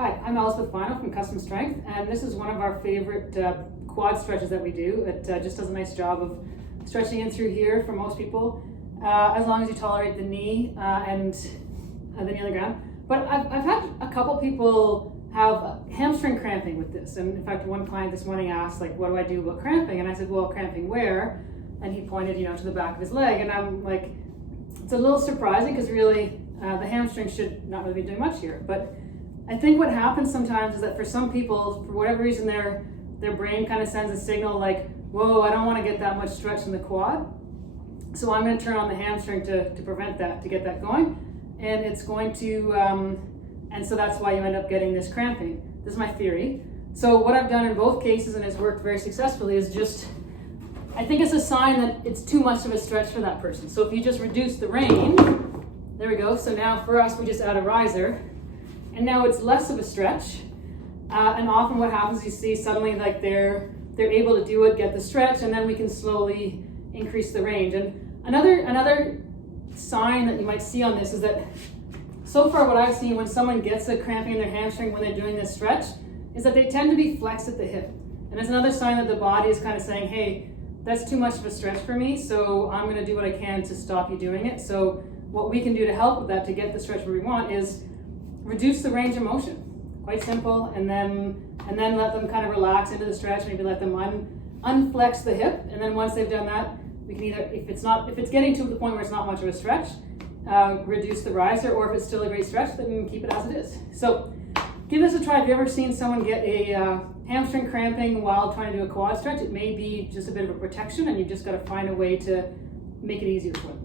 Hi, I'm Elizabeth Final from Custom Strength, and this is one of our favorite quad stretches that we do. It just does a nice job of stretching in through here for most people, as long as you tolerate the knee and the knee on the ground. But I've had a couple people have hamstring cramping with this, and in fact, one client this morning asked, like, what do I do about cramping? And I said, well, cramping where? And he pointed, to the back of his leg, and I'm like, it's a little surprising because really the hamstring should not really be doing much here. But I think what happens sometimes is that for some people, for whatever reason, their brain kind of sends a signal like, whoa, I don't want to get that much stretch in the quad, so I'm going to turn on the hamstring to prevent that, to get that going, and it's going to, and so that's why you end up getting this cramping. This is my theory. So what I've done in both cases, and it's worked very successfully, is just, I think it's a sign that it's too much of a stretch for that person. So if you just reduce the range, there we go. So now for us, we just add a riser, and now it's less of a stretch. And often what happens is you see suddenly like they're able to do it, get the stretch, and then we can slowly increase the range. And another sign that you might see on this is that so far what I've seen when someone gets a cramping in their hamstring when they're doing this stretch is that they tend to be flexed at the hip. And it's another sign that the body is kind of saying, hey, that's too much of a stretch for me, so I'm going to do what I can to stop you doing it. So what we can do to help with that, to get the stretch where we want, is reduce the range of motion. Quite simple, and then let them kind of relax into the stretch. Maybe let them unflex the hip, and then once they've done that, we can either, if it's getting to the point where it's not much of a stretch, reduce the riser, or if it's still a great stretch, then keep it as it is. So give this a try. If you've ever seen someone get a hamstring cramping while trying to do a quad stretch, it may be just a bit of a protection, and you've just got to find a way to make it easier for them.